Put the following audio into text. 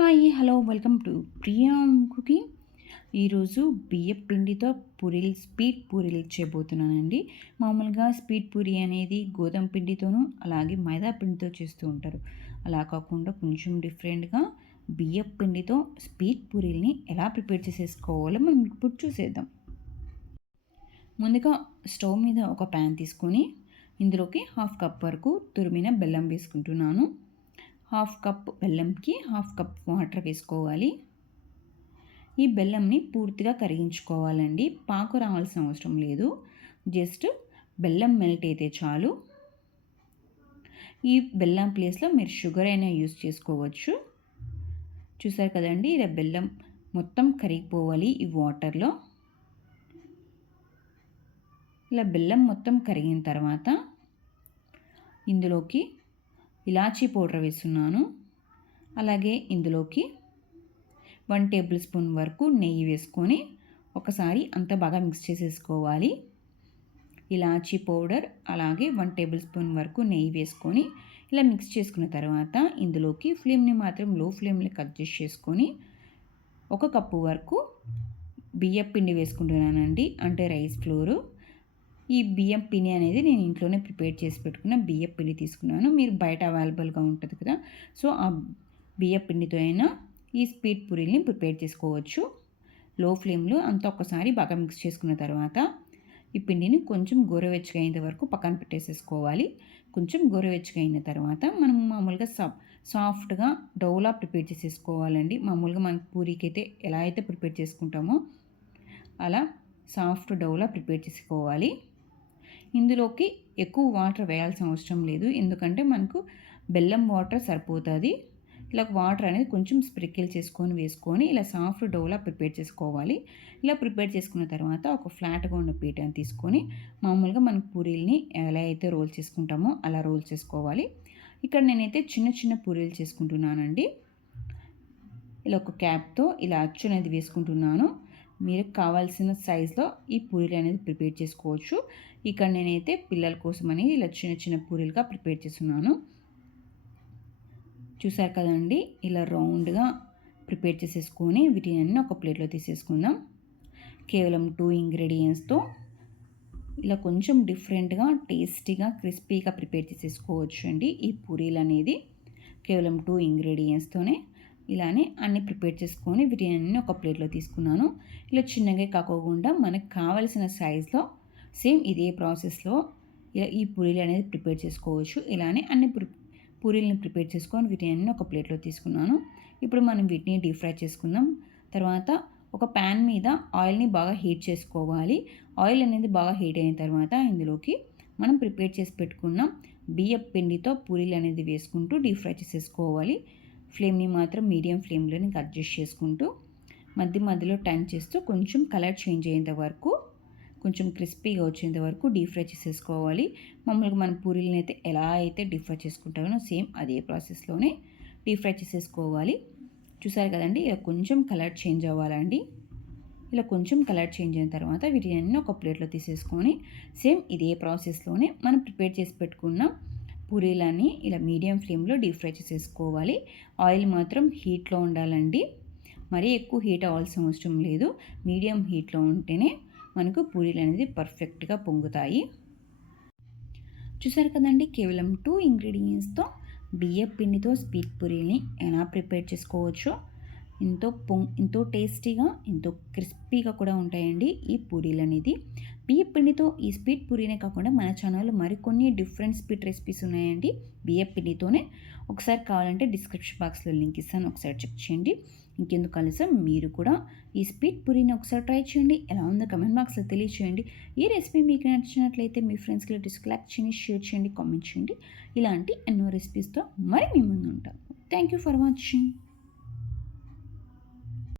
Hi hello welcome to Priya cooking. ఈరోజు బియ్యం పిండితో పూరీలు స్వీట్ పూరీలు చేయబోతున్నానండి. మామూలుగా స్వీట్ పూరీ అనేది గోధుమ పిండితోనూ అలాగే మైదా పిండితో చేస్తూ ఉంటారు. అలా కాకుండా కొంచెం డిఫరెంట్గా బియ్యం పిండితో స్వీట్ పూరీల్ని ఎలా ప్రిపేర్ చేసేసుకోవాలో మనం ఇప్పుడు చూసేద్దాం. ముందుగా స్టవ్ మీద ఒక ప్యాన్ తీసుకొని ఇందులోకి హాఫ్ కప్ వరకు తురిమిన బెల్లం వేసుకుంటున్నాను. హాఫ్ కప్ బెల్లంకి హాఫ్ కప్ వాటర్ వేసుకోవాలి. ఈ బెల్లంని పూర్తిగా కరిగించుకోవాలండి. పాకు రావాల్సిన అవసరం లేదు, జస్ట్ బెల్లం మెల్ట్ అయితే చాలు. ఈ బెల్లం ప్లేస్లో మీరు షుగర్ అయినా యూస్ చేసుకోవచ్చు. చూసారు కదండి, ఇలా బెల్లం మొత్తం కరిగిపోవాలి ఈ వాటర్లో. ఇలా బెల్లం మొత్తం కరిగిన తర్వాత ఇందులోకి ఇలాచీ పౌడర్ వేస్తున్నాను. అలాగే ఇందులోకి 1 టేబుల్ స్పూన్ వరకు నెయ్యి వేసుకొని ఒకసారి అంతా బాగా మిక్స్ చేసేసుకోవాలి. ఇలాచీ పౌడర్ అలాగే 1 టేబుల్ స్పూన్ వరకు నెయ్యి వేసుకొని ఇలా మిక్స్ చేసుకున్న తర్వాత ఇందులోకి ఫ్లేమ్ని మాత్రం లో ఫ్లేమ్లో అడ్జస్ట్ చేసుకొని 1 కప్పు వరకు బియ్యం పిండి వేసుకుంటున్నానండి, అంటే రైస్ ఫ్లోరు. ఈ బియ్యం పిండి అనేది నేను ఇంట్లోనే ప్రిపేర్ చేసి పెట్టుకున్న బియ్యం పిండి తీసుకున్నాను. మీరు బయట అవైలబుల్గా ఉంటుంది కదా, సో ఆ బియ్యం పిండితో అయినా ఈ స్వీట్ పూరీని ప్రిపేర్ చేసుకోవచ్చు. లో ఫ్లేమ్లో అంతా ఒక్కసారి బాగా మిక్స్ చేసుకున్న తర్వాత ఈ పిండిని కొంచెం గోరువెచ్చగా అయిన వరకు పక్కన పెట్టేసేసుకోవాలి. కొంచెం గోరువెచ్చగా అయిన తర్వాత మనం మామూలుగా సాఫ్ట్గా డౌలా ప్రిపేర్ చేసేసుకోవాలండి. మామూలుగా మనం పూరీకి అయితే ఎలా అయితే ప్రిపేర్ చేసుకుంటామో అలా సాఫ్ట్ డౌలా ప్రిపేర్ చేసుకోవాలి. ఇందులోకి ఎక్కువ వాటర్ వేయాల్సిన అవసరం లేదు, ఎందుకంటే మనకు బెల్లం వాటర్ సరిపోతుంది. ఇలా వాటర్ అనేది కొంచెం స్ప్రింకిల్ చేసుకొని వేసుకొని ఇలా సాఫ్ట్ డౌలా ప్రిపేర్ చేసుకోవాలి. ఇలా ప్రిపేర్ చేసుకున్న తర్వాత ఒక ఫ్లాట్గా ఉన్న పీటని తీసుకొని మామూలుగా మన పూరీల్ని ఎలా అయితే రోల్ చేసుకుంటామో అలా రోల్ చేసుకోవాలి. ఇక్కడ నేనైతే చిన్న చిన్న పూరీలు చేసుకుంటున్నానండి. ఇలా ఒక క్యాప్తో ఇలా అచ్చు అనేది వేసుకుంటున్నాను. మీరు కావాల్సిన సైజులో ఈ పూరీలు అనేది ప్రిపేర్ చేసుకోవచ్చు. ఇక్కడ నేనైతే పిల్లల కోసమని ఇలా చిన్న చిన్న పూరీలుగా ప్రిపేర్ చేస్తున్నాను. చూసారు కదండి, ఇలా రౌండ్గా ప్రిపేర్ చేసేసుకొని వీటిని అన్నీ ఒక ప్లేట్లో తీసేసుకుందాం. కేవలం 2 ఇంగ్రీడియంట్స్తో ఇలా కొంచెం డిఫరెంట్గా టేస్టీగా క్రిస్పీగా ప్రిపేర్ చేసేసుకోవచ్చు అండి. ఈ పూరీలు అనేది కేవలం 2 ఇంగ్రీడియంట్స్తోనే ఇలానే అన్నీ ప్రిపేర్ చేసుకొని వీటిని అన్నీ ఒక ప్లేట్లో తీసుకున్నాను. ఇలా చిన్నగా కాకుండా మనకు కావలసిన సైజులో సేమ్ ఇదే ప్రాసెస్లో ఇలా ఈ పూరీలు అనేది ప్రిపేర్ చేసుకోవచ్చు. ఇలానే అన్ని పూరీలను ప్రిపేర్ చేసుకొని వీటిని అన్నీ ఒక ప్లేట్లో తీసుకున్నాను. ఇప్పుడు మనం వీటిని డీప్ ఫ్రై చేసుకుందాం. తర్వాత ఒక ప్యాన్ మీద ఆయిల్ని బాగా హీట్ చేసుకోవాలి. ఆయిల్ అనేది బాగా హీట్ అయిన తర్వాత ఇందులోకి మనం ప్రిపేర్ చేసి పెట్టుకున్న బియ్యం పిండితో పూరీలు అనేది వేసుకుంటూ డీప్ ఫ్రై చేసేసుకోవాలి. ఫ్లేమ్ని మాత్రం మీడియం ఫ్లేమ్లోనే అడ్జస్ట్ చేసుకుంటూ మధ్య మధ్యలో టర్న్ చేస్తూ కొంచెం కలర్ చేంజ్ అయ్యేంత వరకు, కొంచెం క్రిస్పీగా వచ్చేంత వరకు డీప్ ఫ్రై చేసేసుకోవాలి. మామూలుగా మన పూరీలను అయితే ఎలా అయితే డీప్ ఫ్రై చేసుకుంటామో సేమ్ అదే ప్రాసెస్లోనే డీప్ ఫ్రై చేసేసుకోవాలి. చూసారు కదండి, ఇలా కొంచెం కలర్ చేంజ్ అవ్వాలండి. ఇలా కొంచెం కలర్ చేంజ్ అయిన తర్వాత వీటిని అన్నీ ఒక ప్లేట్లో తీసేసుకొని సేమ్ ఇదే ప్రాసెస్లోనే మనం ప్రిపేర్ చేసి పెట్టుకున్న పూరీలని ఇలా మీడియం ఫ్లేమ్లో డీప్ ఫ్రై చేసేసుకోవాలి. ఆయిల్ మాత్రం హీట్లో ఉండాలండి, మరీ ఎక్కువ హీట్ అవ్వాల్సిన అవసరం లేదు. మీడియం హీట్లో ఉంటేనే మనకు పూరీలు అనేది పర్ఫెక్ట్గా పొంగుతాయి. చూసారు కదండి, కేవలం 2 ఇంగ్రీడియంట్స్తో బియ్యం పిండితో స్వీట్ పూరీని ఎలా ప్రిపేర్ చేసుకోవచ్చో. ఎంతో టేస్టీగా ఎంతో క్రిస్పీగా కూడా ఉంటాయండి ఈ పూరీలు అనేది. బియ్యం పిండితో ఈ స్వీట్ పూరీనే కాకుండా మన ఛానల్లో మరికొన్ని డిఫరెంట్ స్వీట్ రెసిపీస్ ఉన్నాయండి బియ్యం పిండితోనే. ఒకసారి కావాలంటే డిస్క్రిప్షన్ బాక్స్లో లింక్ ఇస్తాను, ఒకసారి చెక్ చేయండి. ఇంకెందుకు ఆలస్యం, మీరు కూడా ఈ స్వీట్ పూరీని ఒకసారి ట్రై చేయండి. ఎలా ఉందో కమెంట్ బాక్స్లో తెలియచేయండి. ఈ రెసిపీ మీకు నచ్చినట్లయితే మీ ఫ్రెండ్స్కి లైక్ చేయండి, షేర్ చేయండి, కామెంట్ చేయండి. ఇలాంటి ఎన్నో రెసిపీస్తో మరి మీ ముందు ఉంటాను. Thank you for watching.